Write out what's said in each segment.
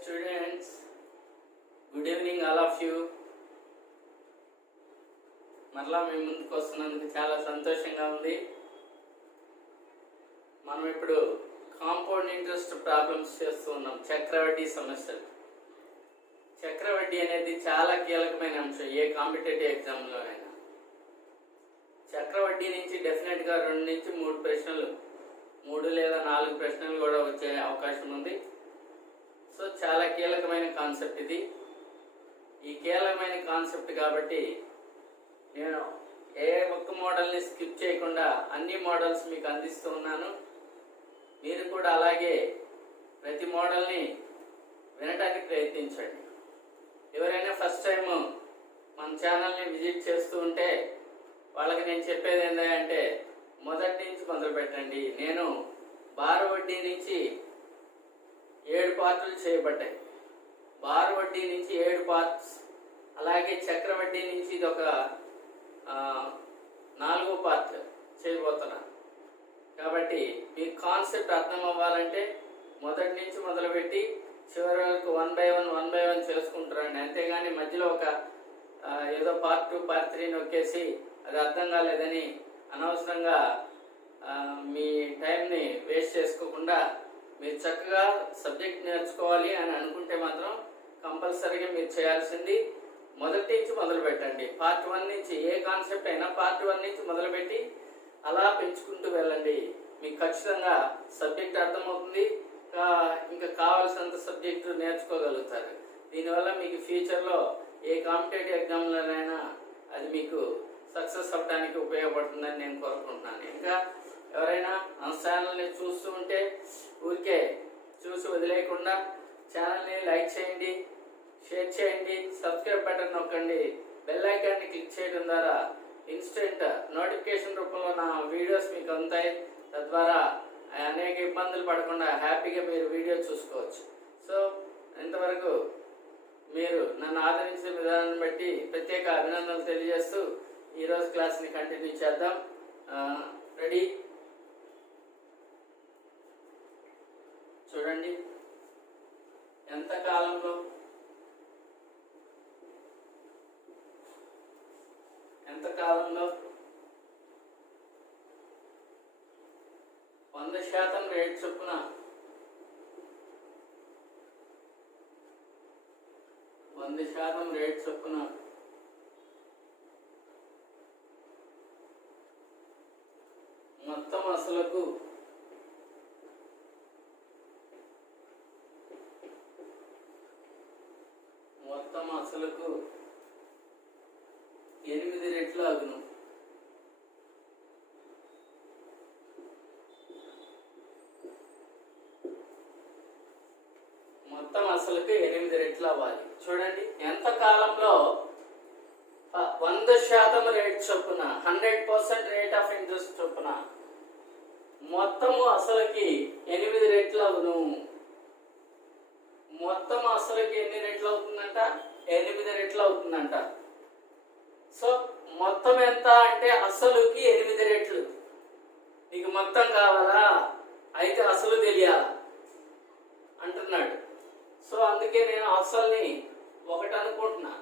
students, good evening all of you. మరలా మీ ముందుకు వస్తున్నందుకు చాలా సంతోషంగా ఉంది. మనం ఇప్పుడు కాంపౌండ్ ఇంట్రెస్ట్ ప్రాబ్లమ్స్ చేస్తూ ఉన్నాం. చక్రవడ్డీ సమస్యలు. చక్రవడ్డీ అనేది చాలా కీలకమైన అంశం ఏ కాంపిటేటివ్ ఎగ్జామ్లోనైనా. చక్రవడ్డీ నుంచి డెఫినెట్గా 2 నుంచి 3 ప్రశ్నలు, 3 లేదా 4 ప్రశ్నలు కూడా వచ్చే అవకాశం ఉంది. సో చాలా కీలకమైన కాన్సెప్ట్ ఇది. ఈ కీలకమైన కాన్సెప్ట్ కాబట్టి నేను ఏ ఒక్క మోడల్ని స్కిప్ చేయకుండా అన్ని మోడల్స్ మీకు అందిస్తూ ఉన్నాను. మీరు కూడా అలాగే ప్రతి మోడల్ని వినడానికి ప్రయత్నించండి. ఎవరైనా ఫస్ట్ టైం మన ఛానల్ని విజిట్ చేస్తూ ఉంటే వాళ్ళకి నేను చెప్పేది ఏంటంటే మొదటి నుంచి మొదలు పెట్టండి. నేను బార్ వడ్డీ నుంచి 7 పార్టులు చేయబడ్డాయి. బార్ వడ్డీ నుంచి 7 పార్ట్స్, అలాగే చక్రవడ్డీ నుంచి ఇది ఒక 4వ పార్ట్ చేయబోతున్నాను. కాబట్టి మీకు కాన్సెప్ట్ అర్థం అవ్వాలంటే మొదటి నుంచి మొదలుపెట్టి చివరి వరకు 1 by 1 చేసుకుంటారండి. అంతేగాని మధ్యలో ఒక ఏదో పార్ట్ 2 పార్ట్ 3 నొక్కేసి అది అర్థం కాలేదని అనవసరంగా మీ టైంని వేస్ట్ చేసుకోకుండా మీరు చక్కగా సబ్జెక్ట్ నేర్చుకోవాలి అని అనుకుంటే మాత్రం కంపల్సరీగా మీరు చేయాల్సింది మొదటి నుంచి మొదలు పెట్టండి. పార్ట్ 1 నుంచి ఏ కాన్సెప్ట్ అయినా పార్ట్ 1 నుంచి మొదలుపెట్టి అలా పెంచుకుంటూ వెళ్ళండి. మీకు ఖచ్చితంగా సబ్జెక్ట్ అర్థమవుతుంది. ఇంకా కావాల్సినంత సబ్జెక్టు నేర్చుకోగలుగుతారు. దీనివల్ల మీకు ఫ్యూచర్లో ఏ కాంపిటేటివ్ ఎగ్జామ్లోనైనా అది మీకు సక్సెస్ అవ్వడానికి ఉపయోగపడుతుందని నేను కోరుకుంటున్నాను. ఇంకా ఎవరైనా మన ఛానల్ని చూస్తూ ఉంటే ఊరికే చూసి వదిలేయకుండా ఛానల్ని లైక్ చేయండి, షేర్ చేయండి, సబ్స్క్రైబ్ బటన్ నొక్కండి, బెల్ ఐకాన్ని క్లిక్ చేయడం ద్వారా ఇన్స్టెంట్ నోటిఫికేషన్ రూపంలో నా వీడియోస్ మీకు అందుతాయి. తద్వారా అనేక ఇబ్బందులు పడకుండా హ్యాపీగా మీరు వీడియో చూసుకోవచ్చు. సో ఇంతవరకు మీరు నన్ను ఆదరించిన విధానాన్ని బట్టి ప్రత్యేక అభినందనలు తెలియజేస్తూ ఈరోజు క్లాస్ని కంటిన్యూ చేద్దాం. రెడీ? చూడండి, ఎంత కాలంలో 100% రేట్ చొప్పున మొత్తం అసలుకు అసలుకు 8 రెట్లు అగును. మొత్తం అసలుకు 8 రెట్లు అవ్వాలి. చూడండి, ఎంత కాలంలో 100% రేట్ చొప్పున 100% రేట్ ఆఫ్ ఇంట్రెస్ట్ చొప్పున మొత్తము అసలుకి 8 రెట్లు అగును. మొత్తం అసలుకి ఎన్ని రెట్లు అవుతుందంట? 8 రెట్లు అవుతుందంట. సో మొత్తం ఎంత అంటే అసలుకి 8 రెట్లు. నీకు మొత్తం కావాలా? అయితే అసలు తెలియాలా అంటున్నాడు. సో అందుకే నేను అసలుని 1 అనుకుంటున్నా.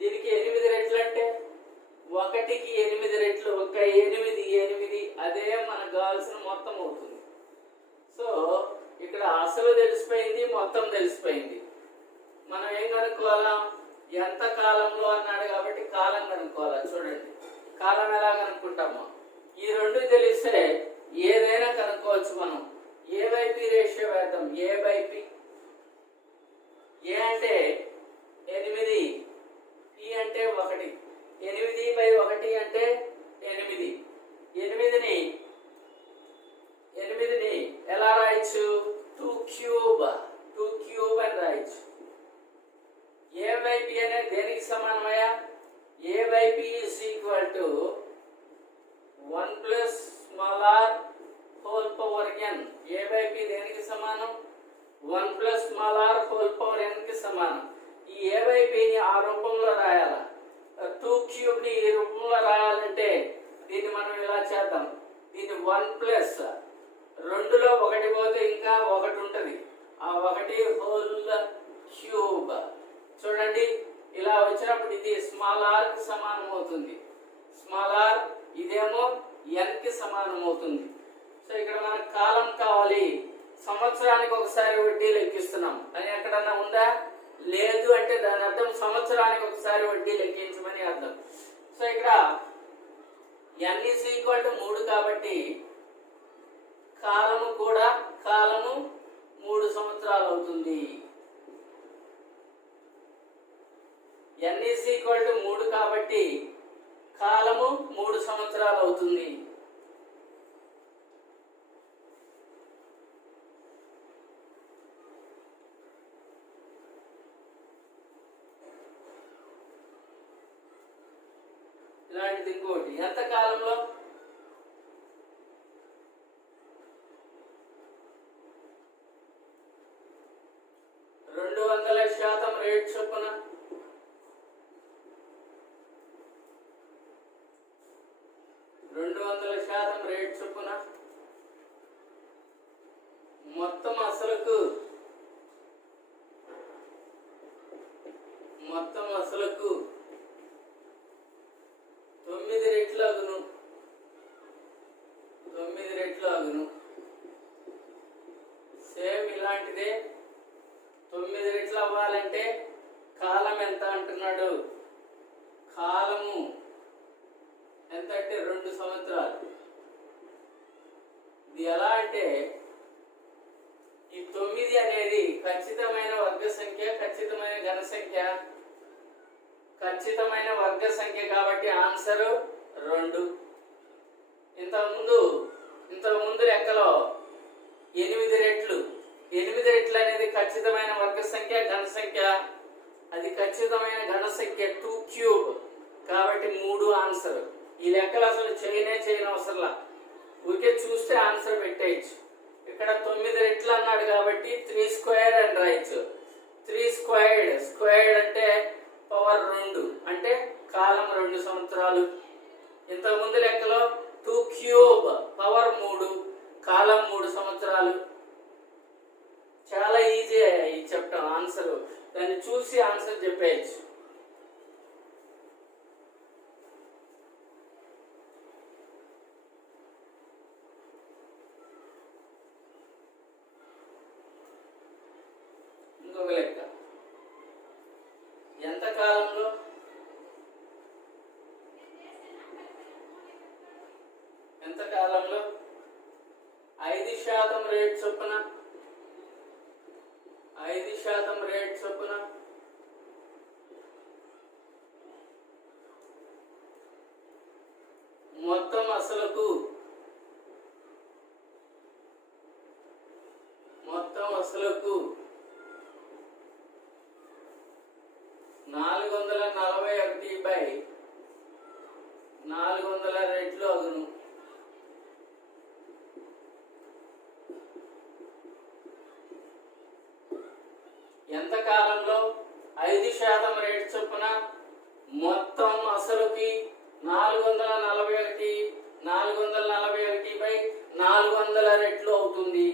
దీనికి 8 రెట్లు అంటే 1కి 8 రెట్లు, 8 అదే మనకు కావాల్సిన మొత్తం అవుతుంది. సో ఇక్కడ అసలు తెలిసిపోయింది, మొత్తం తెలిసిపోయింది. మనం ఏం కనుక్కోవాలా? ఎంత కాలంలో అన్నాడు కాబట్టి కాలం కనుక్కోవాలా. చూడండి, కాలం ఎలా కనుక్కుంటామో ఈ 2 తెలిస్తే ఏదైనా కనుక్కోవచ్చు. మనం A/P రేషియో వేద్దాం. A/P. ఏ అంటే 8, P అంటే 1. 8/1 అంటే 8. 8ని ఎలా రాయొచ్చు? 2 క్యూబ్ అని రాయొచ్చు. A/P అనేది దేనికి సమానమయ్యా? A/P is equal to 1 plus small r whole power n. A/P దేనికి సమానం? 1 plus small r whole power n కి సమానం. ఈ A/Pని ఆ రూపంలో రాయాల. 2 క్యూబ్ని ఈ రూపంలో రాయాలంటే దీన్ని మనం ఇలా చేద్దాం. దీన్ని 1 plus 2లో 1 పోతే ఇంకా 1 ఉంటుంది. ఆ 1 హోల్ క్యూబ్. చూడండి ఇలా వచ్చినప్పుడు ఇది స్మాల్ ఆర్ కి సమానం అవుతుంది. స్మాల్ ఆర్ ఇదేమో ఎన్ కి సమానం అవుతుంది. సో ఇక్కడ మనకు కాలం కావాలి. సంవత్సరానికి ఒకసారి వడ్డీ లెక్కిస్తున్నాం అని ఎక్కడన్నా ఉందా? లేదు. అంటే దాని అర్థం సంవత్సరానికి ఒకసారి వడ్డీ లెక్కించమని అర్థం. సో ఇక్కడ n = 3 కాబట్టి కాలము 3 సంవత్సరాలు అవుతుంది. n = 3 కాబట్టి కాలము 3 సంవత్సరాలు అవుతుంది. ఇలాంటిది ఇంకోటి ఎంత కాలంలో? 200% రేట్ చొప్పున 200% రేట్ చొప్పున మొత్తం అసలుకు 9 రెట్లు అగును. 9 రెట్లు అగును. సేమ్ ఇలాంటిదే 9 రెట్లు అవ్వాలంటే కాలం ఎంత అంటున్నాడు? కాలము ఎంత అంటే 2 సంవత్సరాలు. ఇది ఎలా అంటే ఈ 9 అనేది ఖచ్చితమైన వర్గ సంఖ్య, ఖచ్చితమైన ఘన సంఖ్య, ఖచ్చితమైన వర్గ సంఖ్య కాబట్టి ఆన్సర్ 2. ఇంతకుముందు లెక్కలో 8 రెట్లు. 8 రెట్లు అనేది ఖచ్చితమైన వర్గ సంఖ్య, ఘన సంఖ్య. అది ఖచ్చితమైన ఘన సంఖ్య 2 క్యూబ్ కాబట్టి 3 ఆన్సర్. ఈ లెక్కలు అసలు చేయనవసరంలా, ఊరికే చూస్తే ఆన్సర్ పెట్టేయచ్చు. ఇక్కడ 9 రెట్లు అన్నాడు కాబట్టి 3 స్క్వేర్ అని రాయొచ్చు. 3 స్క్వేర్డ్ అంటే పవర్ 2 అంటే కాలం 2 సంవత్సరాలు. ఇంతకుముందు లెక్కలో 2 క్యూబ్ పవర్ 3 కాలం 3 సంవత్సరాలు. చాలా ఈజీ ఇది చెప్తాం ఆన్సర్. దాన్ని చూసి ఆన్సర్ చెప్పేయచ్చు. ఇంకొక లెక్క. ఎంత కాలంలో 5% రేట్ చొప్పున 5% రేట్ చొప్పున మొత్తం అసలుకు 441/400 రెట్లు అగును. ఎంత కాలంలో 5% రేట్ చొప్పున మొత్తం అసలుకి 441/400 రెట్లు అవుతుంది.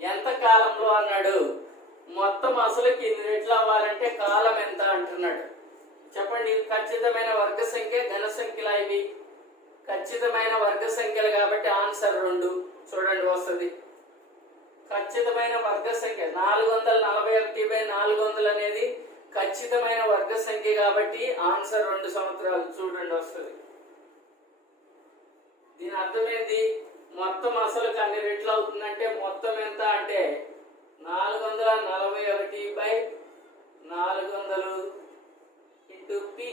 ఎంత కాలంలో అన్నాడు? మొత్తం అసలుకి 2 రెట్లు అవ్వాలంటే కాలం ఎంత అంటున్నాడు. చెప్పండి. ఖచ్చితమైన వర్గ సంఖ్య, ఘన సంఖ్యలా ఇవి ఖచ్చితమైన వర్గ సంఖ్యలు కాబట్టి ఆన్సర్ 2. చూడండి వస్తుంది. ఖచ్చితమైన వర్గ సంఖ్య 441/400 అనేది ఖచ్చితమైన వర్గ సంఖ్య కాబట్టి ఆన్సర్ 2 సంవత్సరాలు. చూడండి వస్తుంది. దీని అర్థం ఏంటి? మొత్తం అసలు అన్ని రెట్లు అవుతుందంటే మొత్తం ఎంత అంటే 441/400 ఇంటూ పి.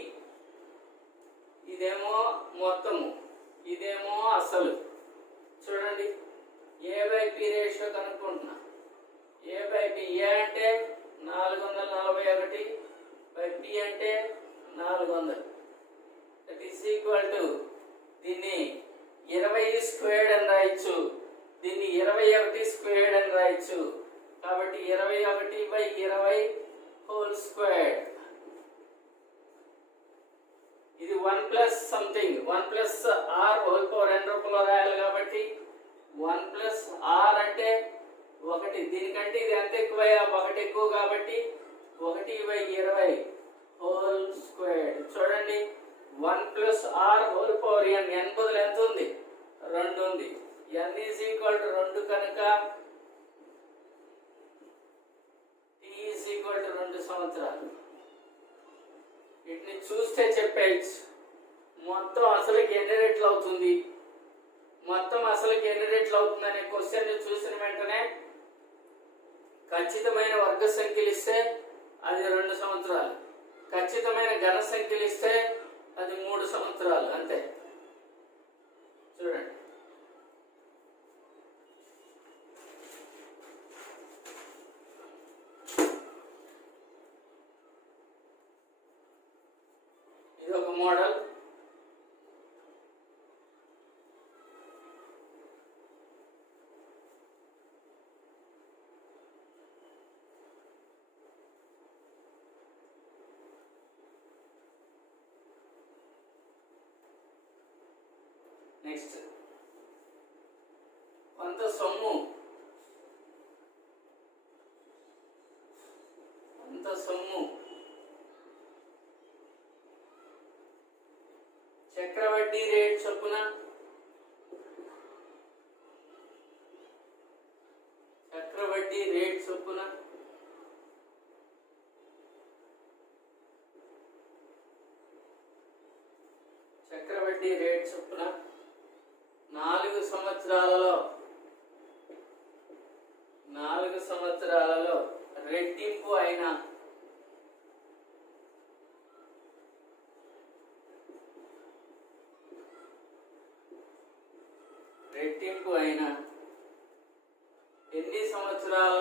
ఇదేమో మొత్తము, ఇదేమో అసలు. చూడండి A/P రేషియో కనుక్కుంటున్నా. A/P. A అంటే 441/P అంటే 400. దట్ ఈస్ ఈక్వల్ టు దీన్ని 20 స్క్వేర్డ్ అని రాయొచ్చు, దీన్ని 21 స్క్వేర్డ్ అని రాయొచ్చు. కాబట్టి 21/20 హోల్ స్క్వేర్డ్. ఇది 1 plus something, 1 plus R whole power n రూపంలో రాయాలి కాబట్టి 1 ప్లస్ ఆర్ అంటే ఒకటి, దీనికంటే ఇది ఎంత ఎక్కువయ్యా? ఒకటి ఎక్కువ కాబట్టి 1/20 హోల్ స్క్వేర్డ్. చూడండి 1 + r whole power n. n బదులు ఎంత ఉంది? 2 ఉంది. n = 2 కనుక t = 2 సంవత్సరాలు. వీటిని చూస్తే చెప్పేయచ్చు మొత్తం అసలుకి ఎన్ని రెట్లు అవుతుంది, మొత్తం అసలుకి ఎన్ని రెట్లు అవుతుంది అనే క్వశ్చన్ చూసిన వెంటనే ఖచ్చితమైన వర్గ సంఖ్యలు ఇస్తే అది 2 సంవత్సరాలు, ఖచ్చితమైన ఘన సంఖ్యలు ఇస్తే అది 3 సంవత్సరాలు, అంతే. చూడండి ఇది ఒక మోడల్. నెక్స్ట్ కొంత సొమ్ము చక్రవడ్డీ రేట్ చొప్పున చక్రవడ్డీ రేట్ చొప్పున 4 సంవత్సరాలలో రెట్టింపు అయిన ఎన్ని సంవత్సరాలలో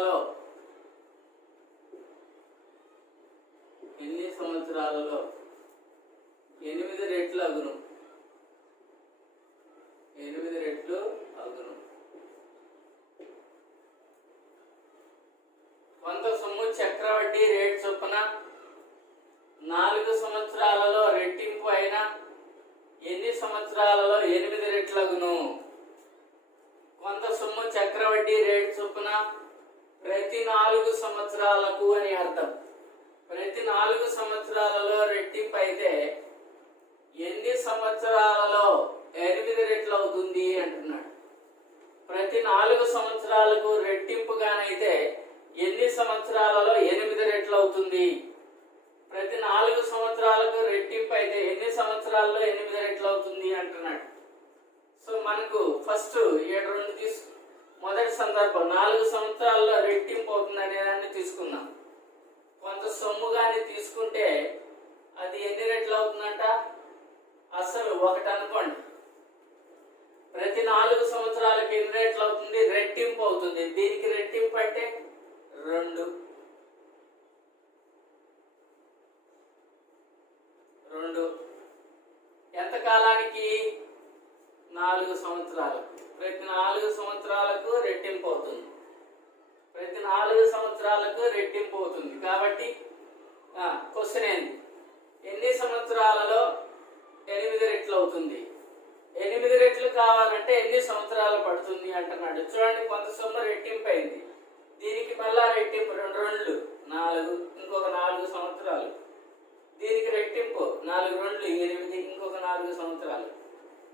8 రెట్లు అగును. కొంత సొమ్ము చక్రవడ్డీ రేట్ చొప్పున 4 సంవత్సరాలలో రెట్టింపు అయిన ఎన్ని సంవత్సరాలలో 8 రెట్లగును? కొంత సొమ్ము చక్రవడ్డీ రేట్ చొప్పున ప్రతి 4 సంవత్సరాలకు అని అర్థం. ప్రతి 4 సంవత్సరాలలో రెట్టింపు అయితే ఎన్ని సంవత్సరాలలో 8 రెట్లు అవుతుంది అంటున్నాడు. ప్రతి 4 సంవత్సరాలకు రెట్టింపుగానైతే ఎన్ని సంవత్సరాలలో 8 రెట్లు అవుతుంది? ప్రతి 4 సంవత్సరాలకు రెట్టింపు అయితే ఎన్ని సంవత్సరాలలో 8 రెట్లు అవుతుంది అంటున్నాడు. సో మనకు ఫస్ట్ మొదటి సందర్భం 4 సంవత్సరాల్లో రెట్టింపు అవుతుంది అనే దాన్ని తీసుకుందాం. కొంత సొమ్ము కానీ తీసుకుంటే అది ఎన్ని రెట్లు అవుతుందంట? అసలు 1 అనుకోండి. ప్రతి 4 సంవత్సరాలకు ఎన్ని రెట్లు అవుతుంది? రెట్టింపు అవుతుంది. దీనికి రెట్టింపు అంటే 2. ఎంత కాలానికి? 4 సంవత్సరాలు. ప్రతి 4 సంవత్సరాలకు రెట్టింపు అవుతుంది. ప్రతి 4 సంవత్సరాలకు రెట్టింపు అవుతుంది. కాబట్టి క్వశ్చన్ ఏంది? ఎన్ని సంవత్సరాలలో 8 రెట్లు అవుతుంది? 8 రెట్లు కావాలంటే ఎన్ని సంవత్సరాలు పడుతుంది అంటున్నాడు. చూడండి కొంత సొమ్ము రెట్టింపు అయింది. దీనికి మళ్ళా రెట్టింపు 2 రెట్లు 4, ఇంకొక 4 సంవత్సరాలు. దీనికి రెట్టింపు 4 రెట్లు 8, ఇంకొక 4 సంవత్సరాలు.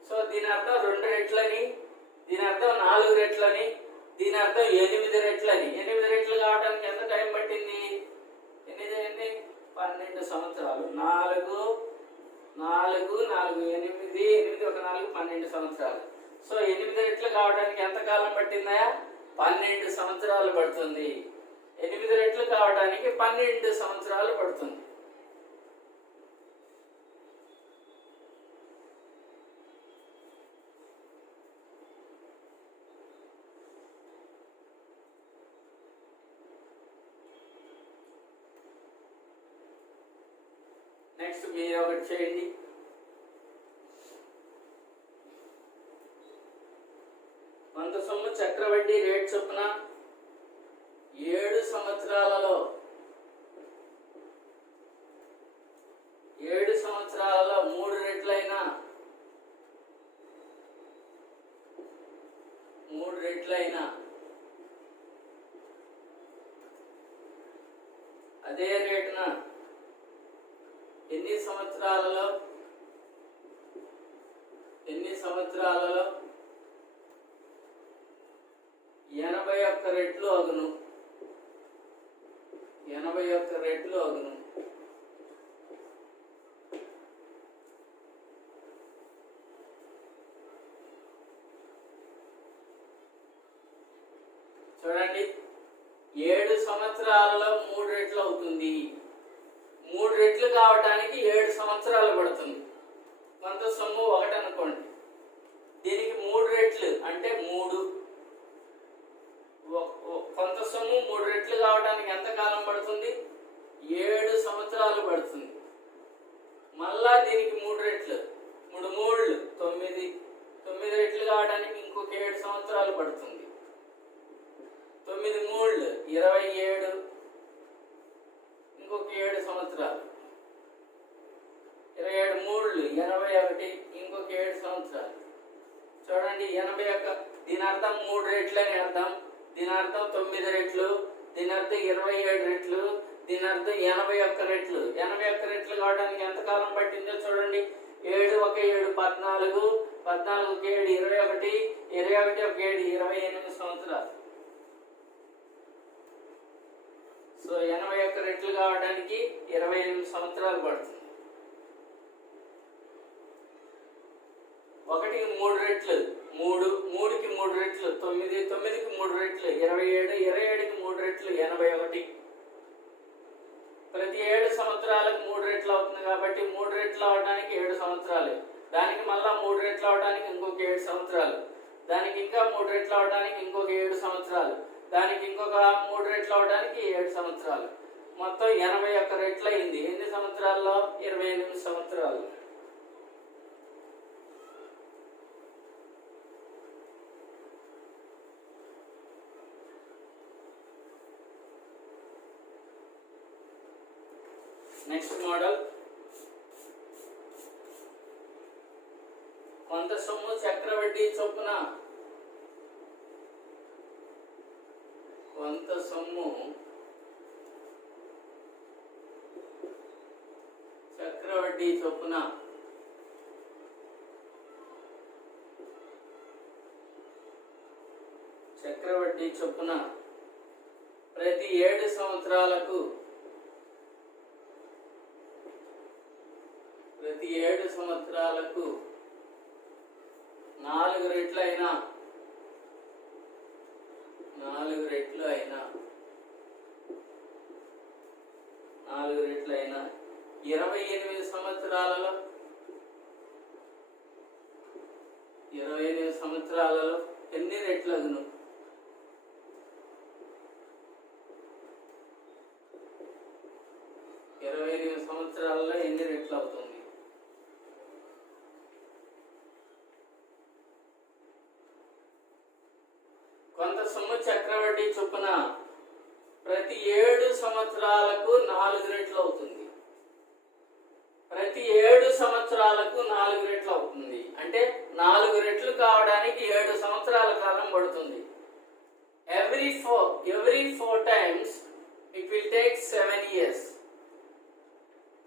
సో దీని అర్థం 2 రెట్లని, దీని అర్థం 4 రెట్లని, దీని అర్థం 8 రెట్లని. 8 రెట్లు కావడానికి ఎంత టైం పట్టింది? 12 సంవత్సరాలు. 4, 4, 8, 8 ఒక 4 12 సంవత్సరాలు. సో 8 రెట్లు కావడానికి ఎంత కాలం పట్టిందా? 12 సంవత్సరాలు పడుతుంది. 8 రెట్లు కావడానికి 12 సంవత్సరాలు పడుతుంది. నెక్స్ట్ మీరు ఒకటి చేయండి. కొంత సొమ్ము చక్రవడ్డీ రేట్ చొప్పున 7 సంవత్సరాలలో 3 రెట్లైన 3 రెట్లైన అదే రేటున ఎన్ని సంవత్సరాలలో 81 రెట్లు అగును. 81 రెట్లు అగును. చూడండి, 7 సంవత్సరాలలో 3 రెట్లు అవుతుంది. 3 రెట్లు కావడానికి 7 సంవత్సరాలు పడుతుంది. కొంత సొమ్ము 1 అనుకోండి, దీనికి 3 రెట్లు అంటే 3. కొంత సొమ్ము 3 రెట్లు కావడానికి ఎంత కాలం పడుతుంది? 7 సంవత్సరాలు పడుతుంది. మళ్ళా దీనికి 3 రెట్లు, 3 మూళ్ళు 9. 9 రెట్లు కావడానికి ఇంకొక 7 సంవత్సరాలు పడుతుంది. 9 మూళ్ళు 27, ఇంకొక 7 సంవత్సరాలు. 27 మూళ్ళు 81, ఇంకొక 7 సంవత్సరాలు. చూడండి, 81 దీని అర్థం 3 రెట్లు అని అర్థం. దీని అర్థం 9 రెట్లు, దీని అర్థం 27 రెట్లు, దీని అర్థం 81 రెట్లు. 81 రెట్లు కావడానికి ఎంత కాలం పట్టిందో చూడండి. 7 ఒక 7 14, 14 ఒక 7 21, 21 ఒక 7 28 సంవత్సరాలు. సో 81 రెట్లు కావడానికి 28 సంవత్సరాలు పడుతుంది. 1కి 3 రెట్లు 3, 3కి 3 రెట్లు 9, 9కి 3 రెట్లు 27, 27కి 3 రెట్లు 81. ప్రతి 7 సంవత్సరాలకు 3 రెట్లు అవుతుంది కాబట్టి 3 రెట్లు అవడానికి 7 సంవత్సరాలు. దానికి మళ్ళా 3 రెట్లు అవడానికి ఇంకొక 7 సంవత్సరాలు. దానికి ఇంకా 3 రెట్లు అవడానికి ఇంకొక 7 సంవత్సరాలు. దానికి ఇంకొక 3 రెట్లు అవడానికి 7 సంవత్సరాలు. మొత్తం 81 రెట్లు అయింది. ఎన్ని సంవత్సరాల్లో? 28 సంవత్సరాలు. నెక్స్ట్ మోడల్, కొంత సొమ్ము చక్రవడ్డీ చొప్పున చక్రవడ్డీ చొప్పున ప్రతి 7 సంవత్సరాలకు 4 రెట్లు అయినా 28 సంవత్సరాలలో ఎన్ని రెట్లు అగును? 28 సంవత్సరాలలో ఎన్ని రెట్లు అవుతుంది? కొంత సొమ్ము చక్రవడ్డీ చొప్పున ప్రతి 7 సంవత్సరాలకు 4 రెట్లు అవుతుంది. ప్రతి 7 సంవత్సరాలకు 4 రెట్లు అవుతుంది. అంటే 4 రెట్లు కావడానికి 7 సంవత్సరాల కాలం పడుతుంది. Every four times it will take 7 years.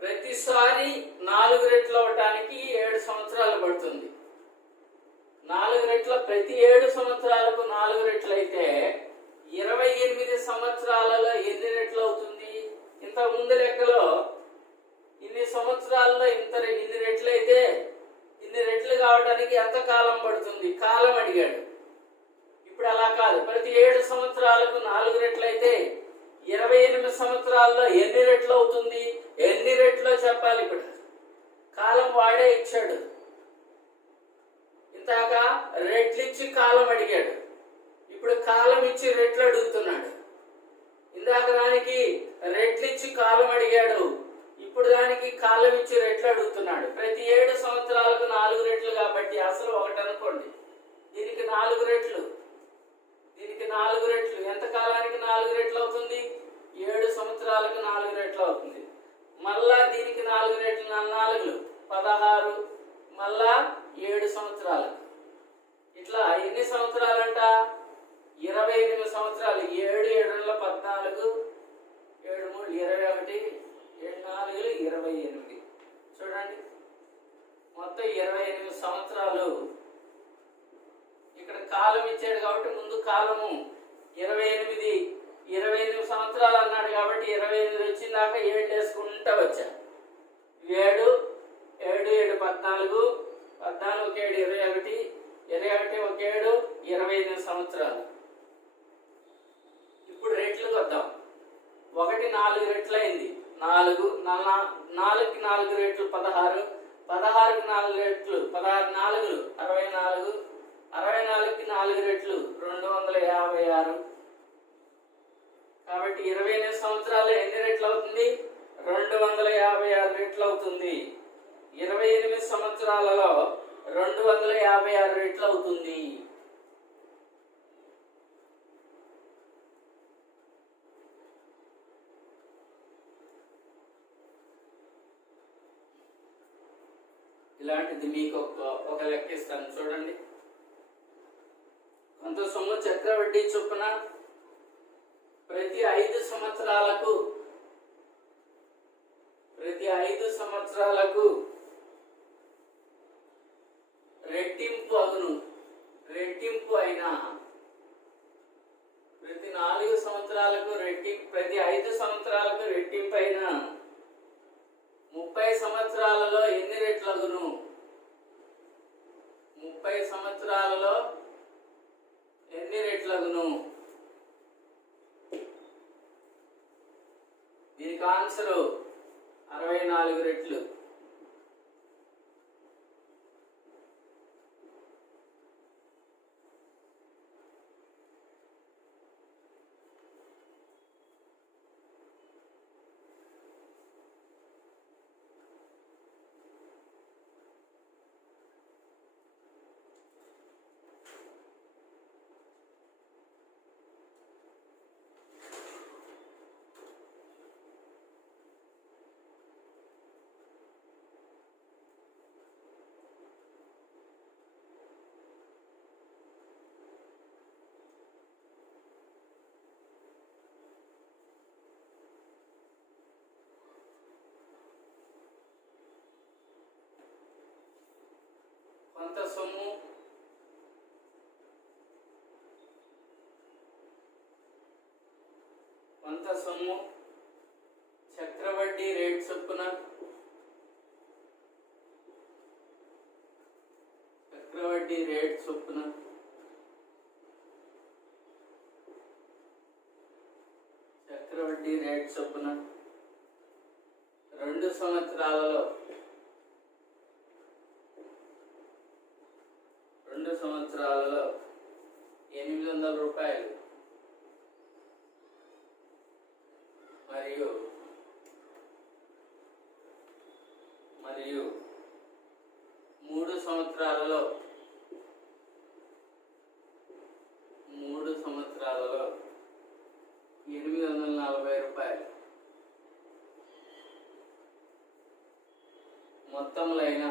ప్రతిసారి 4 రెట్లు అవడానికి 7 సంవత్సరాలు పడుతుంది. 4 రెట్ల ప్రతి 7 సంవత్సరాలకు 4 రెట్లు అయితే 28 సంవత్సరాలలో ఎన్ని రెట్లు అవుతుంది? ఇంత ముందు లెక్కలో ఇన్ని సంవత్సరాల్లో ఇన్ని రెట్లు అయితే ఇన్ని రెట్లు కావడానికి ఎంత కాలం పడుతుంది? కాలం అడిగాడు. ఇప్పుడు అలా కాదు. ప్రతి 7 సంవత్సరాలకు 4 రెట్లు అయితే 28 సంవత్సరాల్లో ఎన్ని రెట్లు అవుతుంది? ఎన్ని రెట్లో చెప్పాలి. ఇప్పుడు కాలం వాడే ఇచ్చాడు. ఇంతాక రెట్లిచ్చి కాలం అడిగాడు. ఇప్పుడు కాలం ఇచ్చి రెట్లు అడుగుతున్నాడు. ఇందాక దానికి రెట్లిచ్చి కాలం అడిగాడు. ఇప్పుడు దానికి కాలం ఇచ్చి రెట్లు అడుగుతున్నాడు. ప్రతి 7 సంవత్సరాలకు 4 రెట్లు కాబట్టి అసలు 1 అనుకోండి. దీనికి 4 రెట్లు, దీనికి 4 రెట్లు. ఎంత కాలానికి 4 రెట్లు అవుతుంది? 7 సంవత్సరాలకు 4 రెట్లు అవుతుంది. మళ్ళా దీనికి 4 రెట్లు, 4 16, మళ్ళా 7 సంవత్సరాలు. ఇట్లా ఎన్ని సంవత్సరాలంట? 28 సంవత్సరాలు. 7 7 14, 7 3 21, కాబట్టి 7 4 28. చూడండి, మొత్తం 28 సంవత్సరాలు. ఇక్కడ కాలం ఇచ్చాడు కాబట్టి ముందు కాలము 28 సంవత్సరాలు అన్నాడు కాబట్టి 28 వచ్చిందాక 7 వేసుకుంటా వచ్చా. 7 7 7 14, 14 1 7 21, 21 1 7 28 సంవత్సరాలు. ఇప్పుడు రెట్లకు వద్దాం. 1 4 రెట్లు అయింది. 4 4కి 4 రెట్లు 16, 16కి 4 రెట్లు 16 4 64, 64కి 4 రెట్లు 256. కాబట్టి 28 సంవత్సరాలు ఎన్ని రెట్లు అవుతుంది? 256 రెట్లు అవుతుంది. 28 సంవత్సరాలలో 256 రెట్లు అవుతుంది. ఇలాంటిది మీకు ఒక లెక్క ఇస్తాను చూడండి. కొంత సొమ్ము చక్రవడ్డీ చొప్పున ప్రతి 5 సంవత్సరాలకు రెట్టింపు అగును. రెట్టింపు అయినా ప్రతి 4 సంవత్సరాలకు ప్రతి 5 సంవత్సరాలకు రెట్టింపు అయినా 30 సంవత్సరాలలో ఎన్ని రెట్లు అగును? 30 సంవత్సరాలలో ఎన్ని రెట్లు అగును? దీనికి ఆన్సరు 64 రెట్లు. కొంత సొమ్ము చక్రవడ్డీ రేట్ చొప్పున చక్రవడ్డీ రేట్ చొప్పున 2 సంవత్సరాలలో 800 రూపాయలు మరియు 3 సంవత్సరాలలో 840 రూపాయలు మొత్తములైన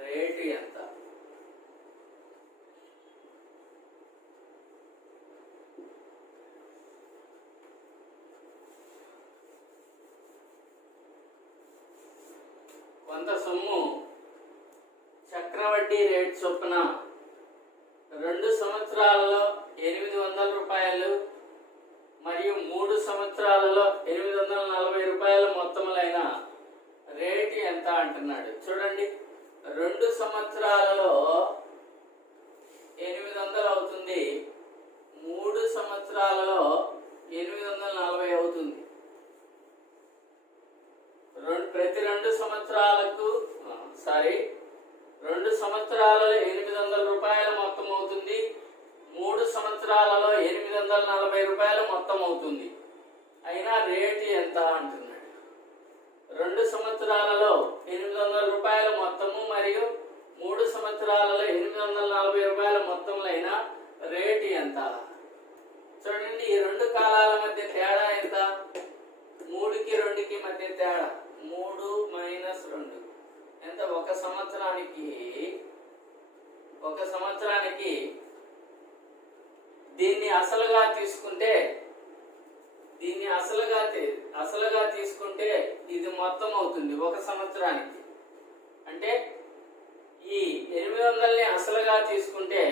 రేటు ఎంత? కొంత సొమ్ము చక్రవడ్డీ రేట్ చొప్పున 2 సంవత్సరాలలో 800 రూపాయలు మరియు 3 సంవత్సరాలలో 840 రూపాయలు మొత్తములైన రేటు ఎంత అంటున్నాడు. చూడండి, 2 సంవత్సరాలలో 800 అవుతుంది, 3 సంవత్సరాలలో 840 అవుతుంది. ప్రతి 2 సంవత్సరాలకు 2 సంవత్సరాలలో 800 రూపాయలు మొత్తం అవుతుంది, 3 సంవత్సరాలలో 840 రూపాయలు మొత్తం అవుతుంది. అయినా రేటు ఎంత అంటున్నాడు. 2 సంవత్సరాలలో 800 రూపాయలు మొత్తము మరియు 3 సంవత్సరాలలో 840 రూపాయల మొత్తంలైన రేటు ఎంత? చూడండి, ఈ 2 కాలాల మధ్య తేడా ఎంత? 3కి 2కి మధ్య తేడా 3 - 2 ఎంత? 1 సంవత్సరానికి ఒక సంవత్సరానికి దీన్ని అసలుగా తీసుకుంటే ఇది మొత్తం అవుతుంది ఒక సంవత్సరానికి. అంటే ఈ 800ని అసలుగా తీసుకుంటే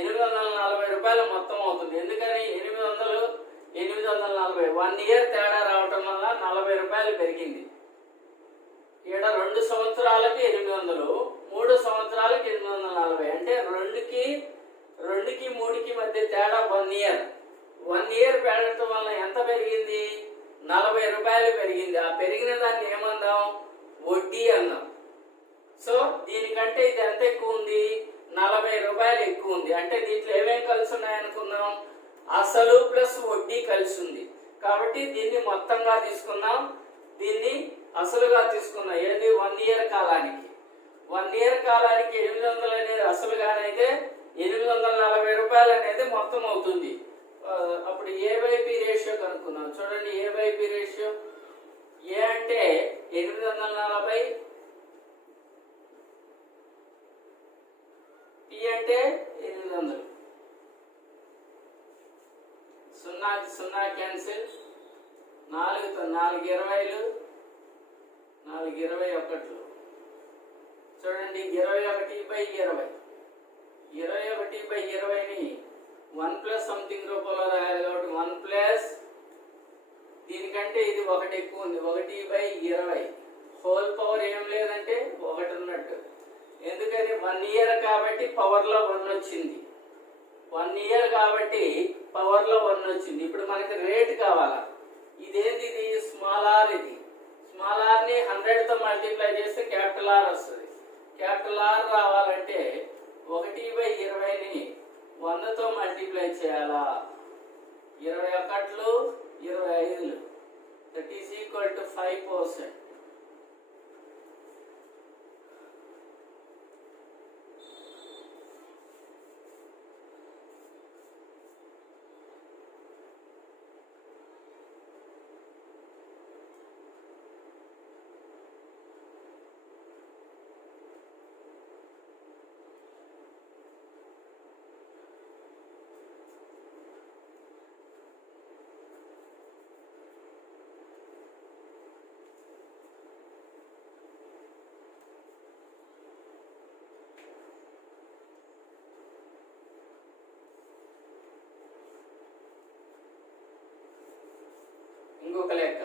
840 రూపాయలు మొత్తం అవుతుంది. ఎందుకని 800 840 1 ఇయర్ తేడా రావటం వల్ల 40 రూపాయలు పెరిగింది. ఇక్కడ 2 సంవత్సరాలకి 800, 3 సంవత్సరాలకి 840. అంటే 2కి 3కి మధ్య తేడా 1 ఇయర్. 1 ఇయర్ పెరగటం వల్ల ఎంత పెరిగింది? 40 రూపాయలు పెరిగింది. ఆ పెరిగిన దాన్ని ఏమందాం? వడ్డీ అన్నాం. సో దీనికంటే ఇది ఎంత ఎక్కువ ఉంది? 40 రూపాయలు ఎక్కువ ఉంది. అంటే దీంట్లో ఏమేమి కలిసి ఉన్నాయనుకున్నాం? అసలు ప్లస్ వడ్డీ కలిసి ఉంది. కాబట్టి దీన్ని మొత్తంగా తీసుకున్నాం, దీన్ని అసలుగా తీసుకున్నాం. ఏది? 1 ఇయర్ కాలానికి. 1 ఇయర్ కాలానికి 800 అనేది అసలుగానైతే 840 రూపాయలు అనేది మొత్తం అవుతుంది. అప్పుడు ఏవైపీ రేషియో కనుక్కున్నాం. చూడండి, ఏవైపీ రేషియో ఏ అంటే 840, పి అంటే 800. 0కి 0 క్యాన్సిల్, 4తో 4 20లు, 4 21. చూడండి, 21/20. 21/20ని 1 ప్లస్ సంథింగ్ రూపంలో రాయాలి. కాబట్టి 1 ప్లస్ దీనికంటే ఇది 1 ఎక్కువ ఉంది. 1/20 హోల్ పవర్ ఏం లేదంటే 1 ఉన్నట్టు. ఎందుకని? 1 ఇయర్ కాబట్టి పవర్లో 1 వచ్చింది. 1 ఇయర్ కాబట్టి పవర్లో 1 వచ్చింది. ఇప్పుడు మనకి రేట్ కావాలా? ఇదేంటి? ఇది స్మాల్ ఆర్. ఇది స్మాల్ ఆర్ని 100తో మల్టిప్లై చేస్తే క్యాపిటల్ ఆర్ వస్తుంది. క్యాపిటల్ ఆర్ రావాలంటే 1/20ని 100తో మల్టిప్లై చేయాలా? 21లు 25లు, దట్ ఈస్ ఈక్వల్ టు 5%. ఇంకొక లెక్క.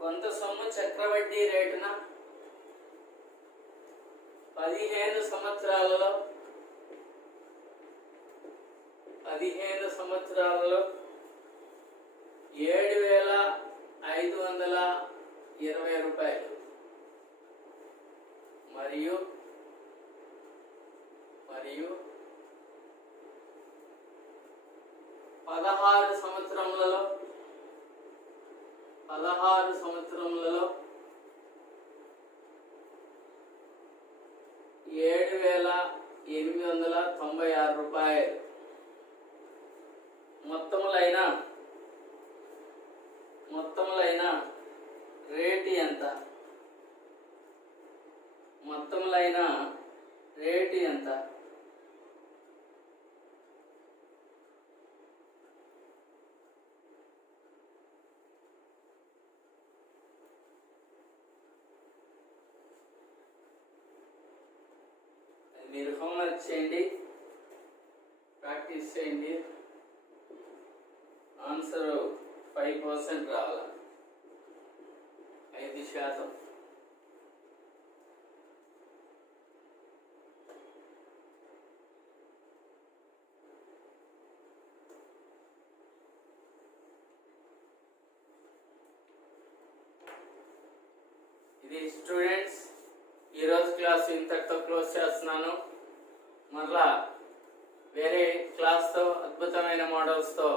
కొంత సొమ్ము చక్రవడ్డీ రేటున 15 సంవత్సరాలలో 7,520 రూపాయలు మరియు 16 సంవత్సరములలో 7,896 రూపాయలు. మొత్తములైన రేటు ఎంత? మీరు హోంవర్క్ చేయండి, ప్రాక్టీస్ చేయండి. ఆన్సర్ 5% రావాలి, 5%. ఇది స్టూడెంట్స్, ఈరోజు క్లాస్ ఇంతటితో క్లోజ్ చేస్తున్నాను. మరలా వేరే క్లాస్తో అద్భుతమైన మోడల్స్తో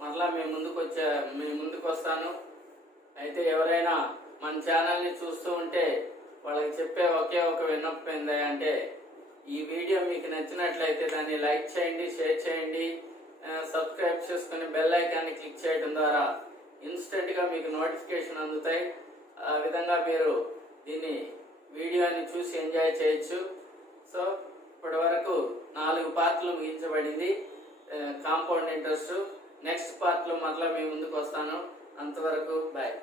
మరలా మీ ముందుకు వస్తాను. అయితే ఎవరైనా మన ఛానల్ని చూస్తూ ఉంటే వాళ్ళకి చెప్పే ఒకే ఒక విన్నపం ఏంటంటే, ఈ వీడియో మీకు నచ్చినట్లయితే దాన్ని లైక్ చేయండి, షేర్ చేయండి, సబ్స్క్రైబ్ చేసుకుని బెల్ ఐకాన్ని క్లిక్ చేయడం ద్వారా ఇన్స్టెంట్గా మీకు నోటిఫికేషన్ అందుతాయి. ఆ విధంగా మీరు దీన్ని వీడియోని చూసి ఎంజాయ్ చేయొచ్చు. సో ఇప్పటి వరకు 4 పార్ట్లు ముగించబడింది కాంపౌండ్ ఇంట్రెస్ట్. నెక్స్ట్ పార్ట్లో మరలా మీ ముందుకు వస్తాను. అంతవరకు బాయ్.